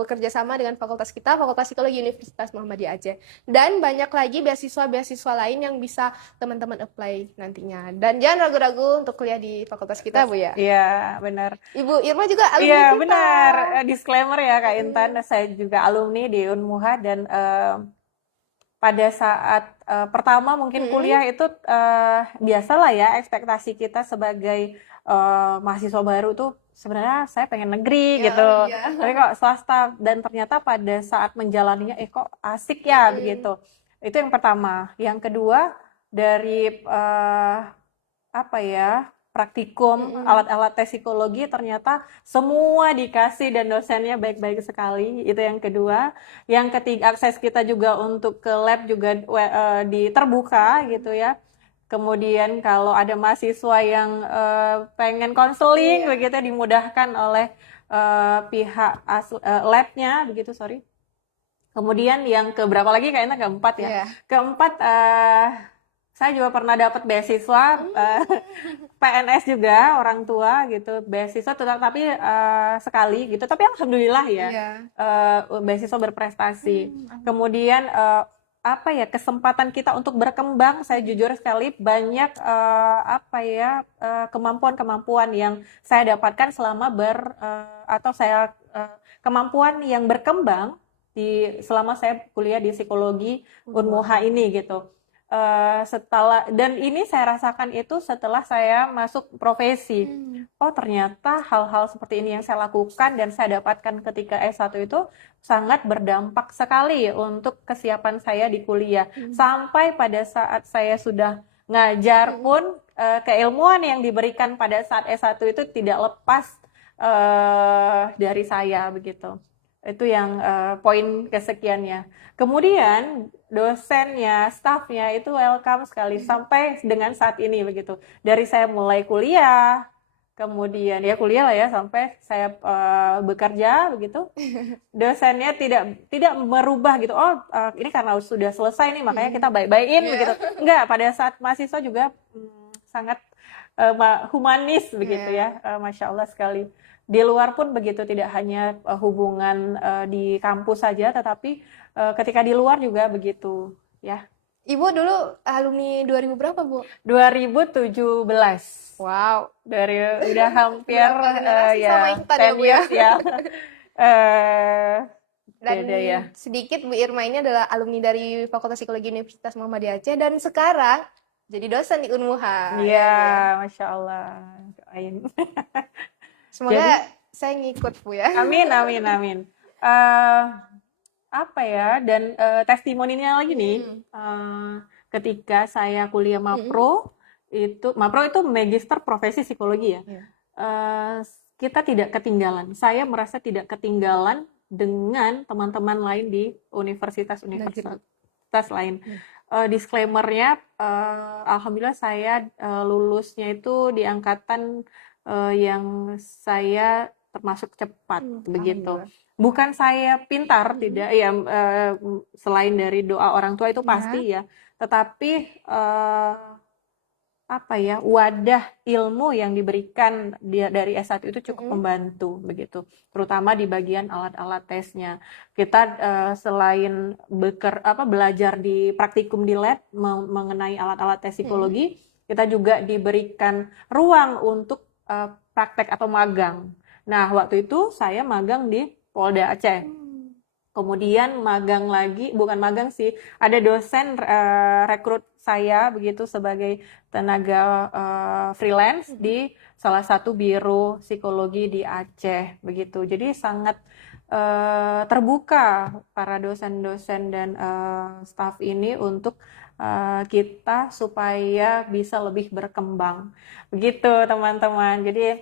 bekerja sama dengan fakultas kita, Fakultas Psikologi Universitas Muhammadiyah Aceh, dan banyak lagi beasiswa-beasiswa lain yang bisa teman-teman apply nantinya. Dan jangan ragu-ragu untuk kuliah di fakultas kita, Bu ya. Iya, benar. Ibu Irma juga alumni Iya, kita. benar. Disclaimer ya Kak Intan, saya juga alumni di Unmuha dan pada saat pertama mungkin kuliah itu biasalah ya ekspektasi kita sebagai mahasiswa baru tuh sebenarnya saya pengen negeri gitu, tapi kok swasta, dan ternyata pada saat menjalaninya kok asik ya begitu. Itu yang pertama. Yang kedua dari apa ya, praktikum alat-alat tes psikologi ternyata semua dikasih dan dosennya baik-baik sekali. Itu yang kedua. Yang ketiga, akses kita juga untuk ke lab juga terbuka gitu ya. Kemudian kalau ada mahasiswa yang pengen konseling begitu, dimudahkan oleh pihak labnya begitu, sorry. Kemudian yang keberapa lagi kayaknya keempat ya. Keempat, saya juga pernah dapat beasiswa PNS juga, orang tua gitu, beasiswa tapi sekali gitu, tapi alhamdulillah ya, beasiswa berprestasi. Kemudian apa ya, kesempatan kita untuk berkembang, saya jujur sekali banyak apa ya, kemampuan-kemampuan yang saya dapatkan selama kemampuan yang berkembang selama saya kuliah di psikologi Unmuha ini gitu. Dan ini saya rasakan itu setelah saya masuk profesi. Oh ternyata hal-hal seperti ini yang saya lakukan dan saya dapatkan ketika S1 itu sangat berdampak sekali untuk kesiapan saya di kuliah. Sampai pada saat saya sudah ngajar pun keilmuan yang diberikan pada saat S1 itu tidak lepas dari saya begitu. Itu yang poin kesekiannya. Kemudian dosennya, stafnya itu welcome sekali sampai dengan saat ini begitu. Dari saya mulai kuliah, kemudian ya kuliah lah ya sampai saya bekerja begitu. Dosennya tidak merubah gitu. Oh, ini karena sudah selesai nih makanya kita baik-baikin begitu. Enggak, pada saat mahasiswa juga sangat humanis begitu ya. Masya Allah sekali. Di luar pun begitu, tidak hanya hubungan di kampus saja, tetapi ketika di luar juga begitu, ya. Ibu dulu alumni 2000 berapa, Bu? 2017. Wow, Udah hampir ya 10 years ya. Dan beda ya. Sedikit Bu Irma ini adalah alumni dari Fakultas Psikologi Universitas Muhammadiyah Aceh dan sekarang jadi dosen di Unmuha. Iya, Masya Allah. Semoga saya ngikut Bu ya. Amin, amin, amin. Apa ya, dan testimoninya lagi nih, ketika saya kuliah Mapro itu Magister Profesi Psikologi ya. Kita tidak ketinggalan. Saya merasa tidak ketinggalan dengan teman-teman lain di universitas-universitas lain. Disclaimer-nya, alhamdulillah saya lulusnya itu di angkatan yang saya termasuk cepat begitu. Bukan saya pintar, tidak ya, selain dari doa orang tua itu pasti ya, tetapi apa ya, wadah ilmu yang diberikan dari S1 itu cukup membantu begitu, terutama di bagian alat-alat tesnya. Kita selain belajar di praktikum di lab mengenai alat-alat tes psikologi, kita juga diberikan ruang untuk praktek atau magang. Nah, waktu itu saya magang di Polda Aceh. Kemudian magang lagi, bukan magang sih, ada dosen rekrut saya begitu sebagai tenaga freelance di salah satu biro psikologi di Aceh begitu. Jadi sangat terbuka para dosen-dosen dan staf ini untuk kita supaya bisa lebih berkembang begitu teman-teman. Jadi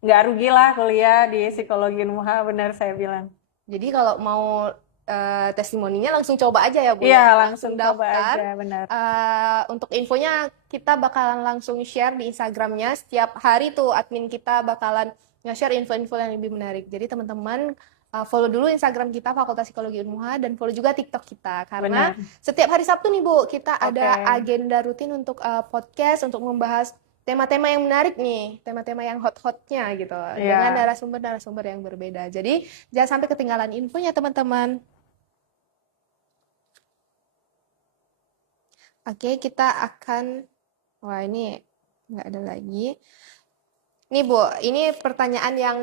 nggak rugi lah kuliah di psikologi Unmuha, benar saya bilang. Jadi kalau mau testimoninya langsung coba aja ya Bu Iya, ya, langsung coba daftar. aja, benar. Untuk infonya kita bakalan langsung share di Instagramnya. Setiap hari tuh admin kita bakalan nge-share info-info yang lebih menarik. Jadi teman-teman follow dulu Instagram kita Fakultas Psikologi Unmuha dan follow juga TikTok kita karena Benar. setiap hari Sabtu nih Bu kita ada Oke. agenda rutin untuk podcast untuk membahas tema-tema yang menarik nih, tema-tema yang hot-hotnya gitu, dengan Iya. narasumber-narasumber yang berbeda. Jadi jangan sampai ketinggalan infonya teman-teman. Oke, kita akan, wah ini nggak ada lagi. Nih Bu, ini pertanyaan yang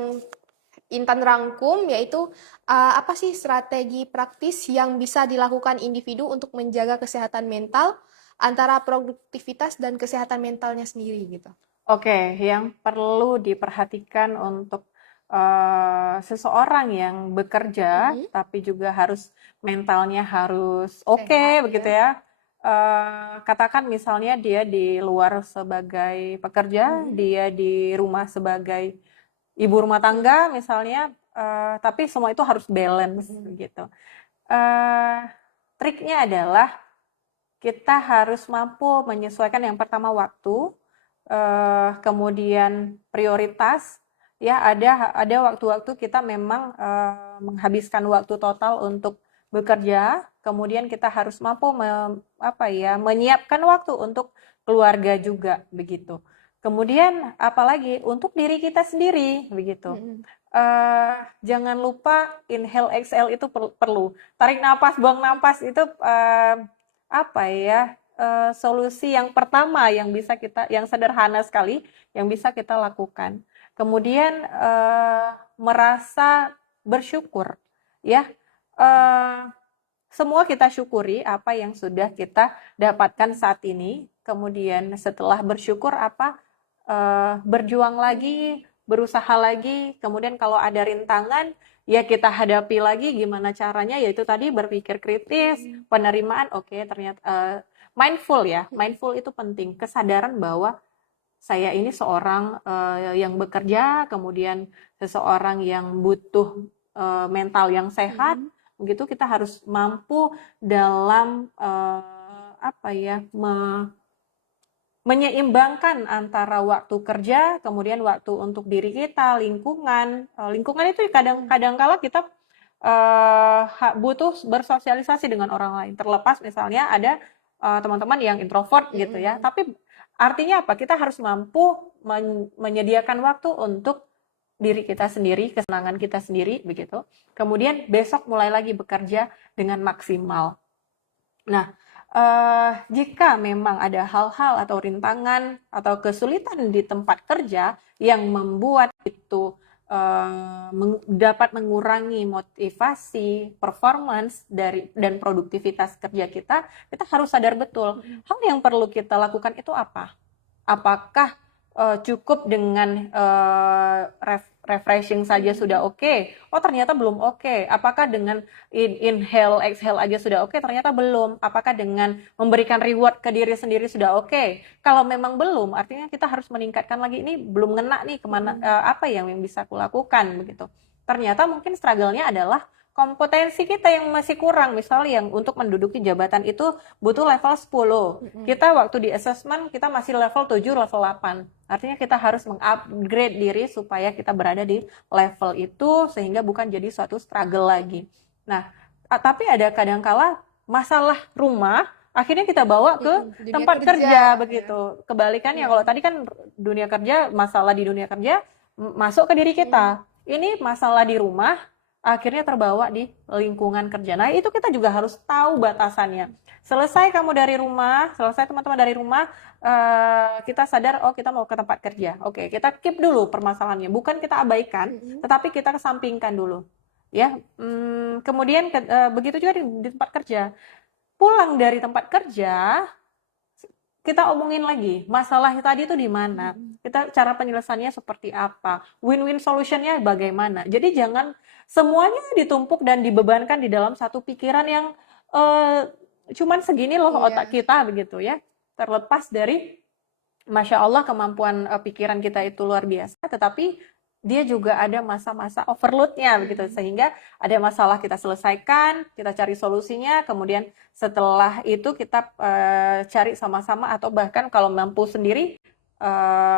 Intan rangkum, yaitu apa sih strategi praktis yang bisa dilakukan individu untuk menjaga kesehatan mental antara produktivitas dan kesehatan mentalnya sendiri gitu. Oke, yang perlu diperhatikan untuk seseorang yang bekerja, tapi juga harus mentalnya harus oke, Sehat begitu ya. ya. Katakan misalnya dia di luar sebagai pekerja, dia di rumah sebagai ibu rumah tangga misalnya, tapi semua itu harus balance gitu. Triknya adalah kita harus mampu menyesuaikan yang pertama waktu, kemudian prioritas. Ya, ada waktu-waktu kita memang menghabiskan waktu total untuk bekerja, kemudian kita harus mampu menyiapkan waktu untuk keluarga juga begitu. Kemudian apalagi untuk diri kita sendiri begitu. Jangan lupa inhale exhale itu perlu. Tarik nafas, buang nafas itu solusi yang pertama yang bisa kita, yang sederhana sekali yang bisa kita lakukan. Kemudian merasa bersyukur, ya. Semua kita syukuri apa yang sudah kita dapatkan saat ini. Kemudian setelah bersyukur berjuang lagi, berusaha lagi. Kemudian kalau ada rintangan, ya kita hadapi lagi. Gimana caranya? Yaitu tadi berpikir kritis, penerimaan. Oke, ternyata mindful ya. Mindful itu penting. Kesadaran bahwa saya ini seorang yang bekerja, kemudian seseorang yang butuh mental yang sehat. Begitu kita harus mampu dalam menyeimbangkan antara waktu kerja, kemudian waktu untuk diri kita, lingkungan. Lingkungan itu kadang-kadang kala kita butuh bersosialisasi dengan orang lain. Terlepas misalnya ada teman-teman yang introvert gitu ya. Tapi artinya apa? Kita harus mampu menyediakan waktu untuk diri kita sendiri, kesenangan kita sendiri begitu. Kemudian besok mulai lagi bekerja dengan maksimal. Nah, jika memang ada hal-hal atau rintangan atau kesulitan di tempat kerja yang membuat itu dapat mengurangi motivasi, performance dan produktivitas kerja kita harus sadar betul hal yang perlu kita lakukan itu apa? Apakah cukup dengan refreshing saja sudah oke? Oh ternyata belum oke. Apakah dengan inhale, exhale aja sudah oke? Ternyata belum. Apakah dengan memberikan reward ke diri sendiri sudah oke? Kalau memang belum, artinya kita harus meningkatkan lagi. Ini belum ngena nih kemana, apa yang bisa aku lakukan begitu. Ternyata mungkin struggle-nya adalah kompetensi kita yang masih kurang. Misalnya yang untuk menduduki jabatan itu butuh level 10. Kita waktu di assessment kita masih level 7, level 8. Artinya kita harus mengupgrade diri supaya kita berada di level itu sehingga bukan jadi suatu struggle lagi. Nah, tapi ada kadangkala masalah rumah akhirnya kita bawa ke tempat kerja begitu. Kebalikannya kalau tadi kan dunia kerja, masalah di dunia kerja masuk ke diri kita. Ini masalah di rumah akhirnya terbawa di lingkungan kerja. Nah, itu kita juga harus tahu batasannya. Selesai kamu dari rumah, selesai teman-teman dari rumah, kita sadar, oh kita mau ke tempat kerja. Oke, kita keep dulu permasalahannya. Bukan kita abaikan, tetapi kita kesampingkan dulu. Ya, kemudian begitu juga di tempat kerja. Pulang dari tempat kerja, kita omongin lagi masalah tadi itu di mana, kita cara penyelesaiannya seperti apa, win-win solutionnya bagaimana. Jadi jangan semuanya ditumpuk dan dibebankan di dalam satu pikiran yang cuman segini loh otak kita begitu ya. Terlepas dari Masya Allah kemampuan pikiran kita itu luar biasa, tetapi dia juga ada masa-masa overload-nya begitu, sehingga ada masalah kita selesaikan, kita cari solusinya, kemudian setelah itu kita cari sama-sama atau bahkan kalau mampu sendiri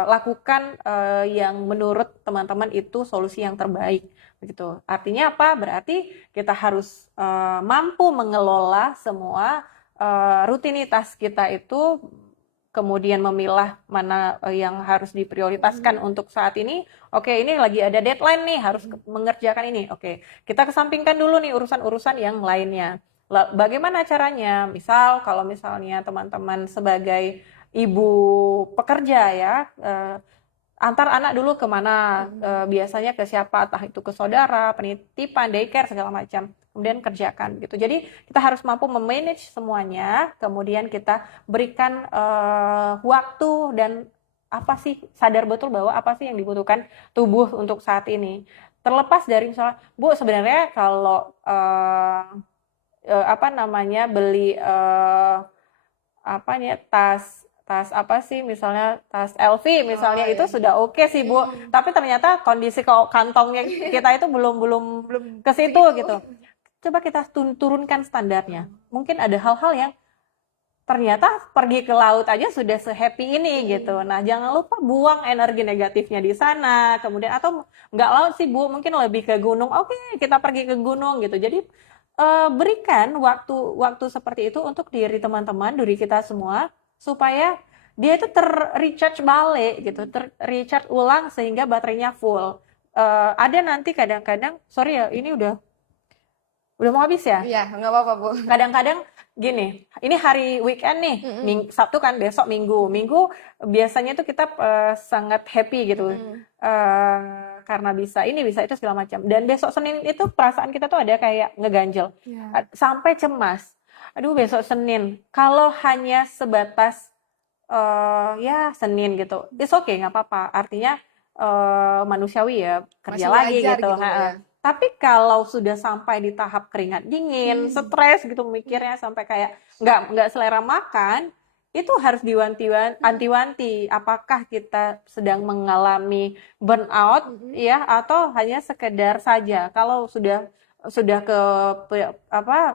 lakukan yang menurut teman-teman itu solusi yang terbaik begitu. Artinya apa? Berarti kita harus mampu mengelola semua rutinitas kita itu, kemudian memilah mana yang harus diprioritaskan untuk saat ini. Oke, ini lagi ada deadline nih, harus mengerjakan ini. Oke, kita kesampingkan dulu nih urusan-urusan yang lainnya. Bagaimana caranya? Misal, kalau misalnya teman-teman sebagai ibu pekerja ya, antar anak dulu kemana, biasanya ke siapa, entah itu ke saudara, penitipan, daycare, segala macam. Kemudian kerjakan gitu. Jadi kita harus mampu memanage semuanya, kemudian kita berikan waktu dan apa sih, sadar betul bahwa apa sih yang dibutuhkan tubuh untuk saat ini. Terlepas dari misalnya, Bu, sebenarnya kalau apa namanya, beli apa nih, tas tas apa sih, misalnya tas LV misalnya, itu sudah oke sih Bu, tapi ternyata kondisi kantongnya kita itu belum ke situ gitu. Coba kita turunkan standarnya. Mungkin ada hal-hal yang ternyata pergi ke laut aja sudah se-happy ini gitu. Nah, jangan lupa buang energi negatifnya di sana. Kemudian, atau nggak laut sih Bu, mungkin lebih ke gunung. Oke, kita pergi ke gunung gitu. Jadi berikan waktu seperti itu untuk diri teman-teman, diri kita semua, supaya dia itu ter-recharge balik gitu, ter-recharge ulang sehingga baterainya full. Ada nanti kadang-kadang, sorry ya, ini udah mau habis ya? Iya, nggak apa-apa Bu. Kadang-kadang gini, ini hari weekend nih, Sabtu kan, besok Minggu. Minggu biasanya tuh kita sangat happy gitu, karena bisa ini, bisa itu, segala macam. Dan besok Senin itu perasaan kita tuh ada kayak ngeganjel, sampai cemas. Aduh, besok Senin. Kalau hanya sebatas ya Senin gitu, it's okay, nggak apa-apa. Artinya manusiawi ya, kerja Masih lagi wajar gitu. gitu, ya. Tapi kalau sudah sampai di tahap keringat dingin, stres gitu mikirnya, sampai kayak nggak selera makan, itu harus anti-wanti. Apakah kita sedang mengalami burnout ya, atau hanya sekedar saja? Kalau sudah ke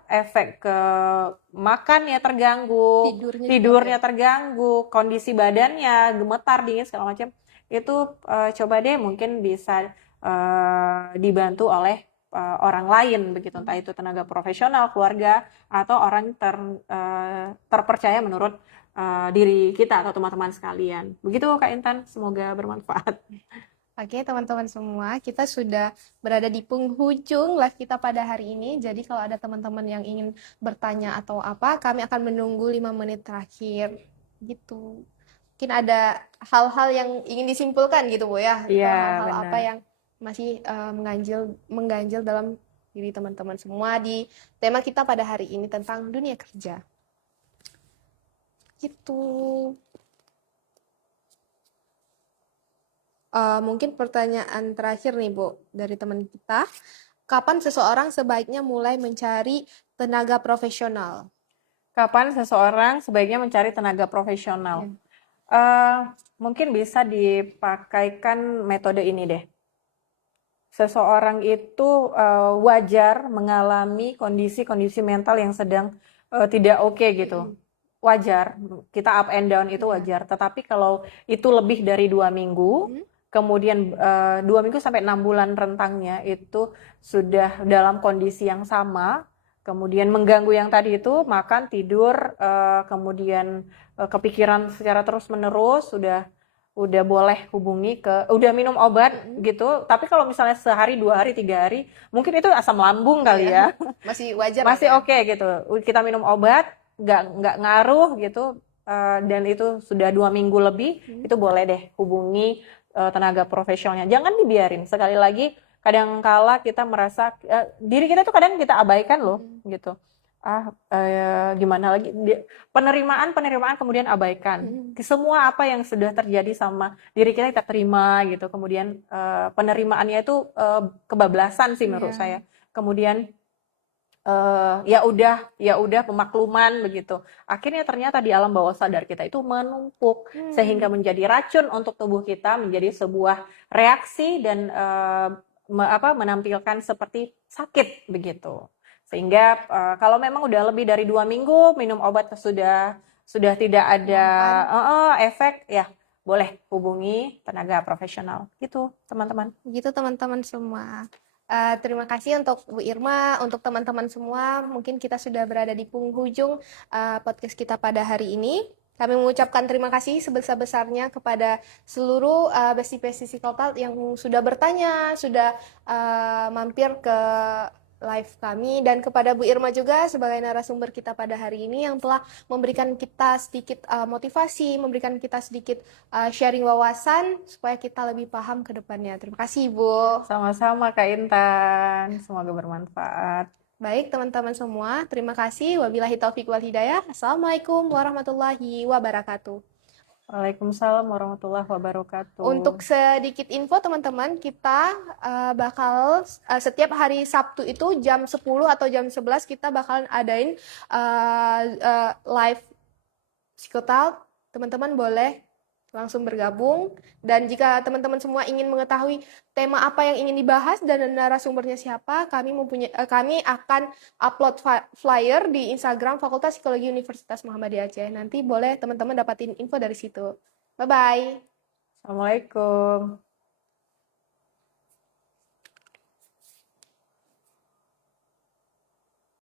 efek ke makannya terganggu, tidurnya terganggu, kondisi badannya gemetar, dingin, segala macam, itu coba deh, mungkin bisa dibantu oleh orang lain begitu, entah itu tenaga profesional, keluarga, atau orang terpercaya menurut diri kita atau teman-teman sekalian. Begitu Kak Intan, semoga bermanfaat. Oke, teman-teman semua, kita sudah berada di penghujung live kita pada hari ini. Jadi kalau ada teman-teman yang ingin bertanya atau apa, kami akan menunggu 5 menit terakhir gitu. Mungkin ada hal-hal yang ingin disimpulkan gitu Bu ya, Iya, hal-hal benar. apa yang masih mengganjil dalam diri teman-teman semua di tema kita pada hari ini tentang dunia kerja. Gitu. Mungkin pertanyaan terakhir nih Bu dari teman kita, kapan seseorang sebaiknya mulai mencari tenaga profesional? Kapan seseorang sebaiknya mencari tenaga profesional? Mungkin bisa dipakaikan metode ini deh. Seseorang itu wajar mengalami kondisi-kondisi mental yang sedang tidak oke gitu. Wajar, kita up and down itu wajar. Tetapi kalau itu lebih dari 2 minggu, kemudian 2 minggu sampai 6 bulan rentangnya itu sudah dalam kondisi yang sama, kemudian mengganggu yang tadi itu, makan, tidur, kemudian kepikiran secara terus-menerus, udah boleh hubungi udah minum obat gitu. Tapi kalau misalnya sehari, 2 hari, 3 hari, mungkin itu asam lambung kali ya. Masih wajar. Masih oke gitu. Kita minum obat, nggak ngaruh gitu, dan itu sudah 2 minggu lebih, itu boleh deh hubungi tenaga profesionalnya. Jangan dibiarin. Sekali lagi, kadang-kala kita merasa diri kita tuh kadang kita abaikan loh gitu. Gimana lagi, penerimaan kemudian abaikan. Semua apa yang sudah terjadi sama diri kita terima gitu. Kemudian penerimaannya itu kebablasan sih menurut saya. Kemudian ya udah pemakluman begitu. Akhirnya ternyata di alam bawah sadar kita itu menumpuk sehingga menjadi racun untuk tubuh kita, menjadi sebuah reaksi dan menampilkan seperti sakit begitu. Sehingga kalau memang udah lebih dari 2 minggu minum obat sudah tidak ada efek, ya boleh hubungi tenaga profesional gitu teman-teman. Gitu teman-teman semua. Terima kasih untuk Bu Irma, untuk teman-teman semua. Mungkin kita sudah berada di penghujung podcast kita pada hari ini. Kami mengucapkan terima kasih sebesar-besarnya kepada seluruh besti-besti psikotal yang sudah bertanya, sudah mampir ke live kami, dan kepada Bu Irma juga sebagai narasumber kita pada hari ini yang telah memberikan kita sedikit motivasi, memberikan kita sedikit sharing wawasan supaya kita lebih paham ke depannya. Terima kasih, Bu. Sama-sama Kak Intan, semoga bermanfaat. Baik teman-teman semua, terima kasih. Wabillahi taufik wal hidayah. Assalamualaikum warahmatullahi wabarakatuh. Waalaikumsalam warahmatullahi wabarakatuh. Untuk sedikit info teman-teman, kita bakal setiap hari Sabtu itu jam 10 atau jam 11 kita bakalan adain live psikotal. Teman-teman boleh langsung bergabung, dan jika teman-teman semua ingin mengetahui tema apa yang ingin dibahas dan narasumbernya siapa, kami akan upload flyer di Instagram Fakultas Psikologi Universitas Muhammadiyah Aceh. Nanti boleh teman-teman dapatin info dari situ. Bye bye. Assalamualaikum.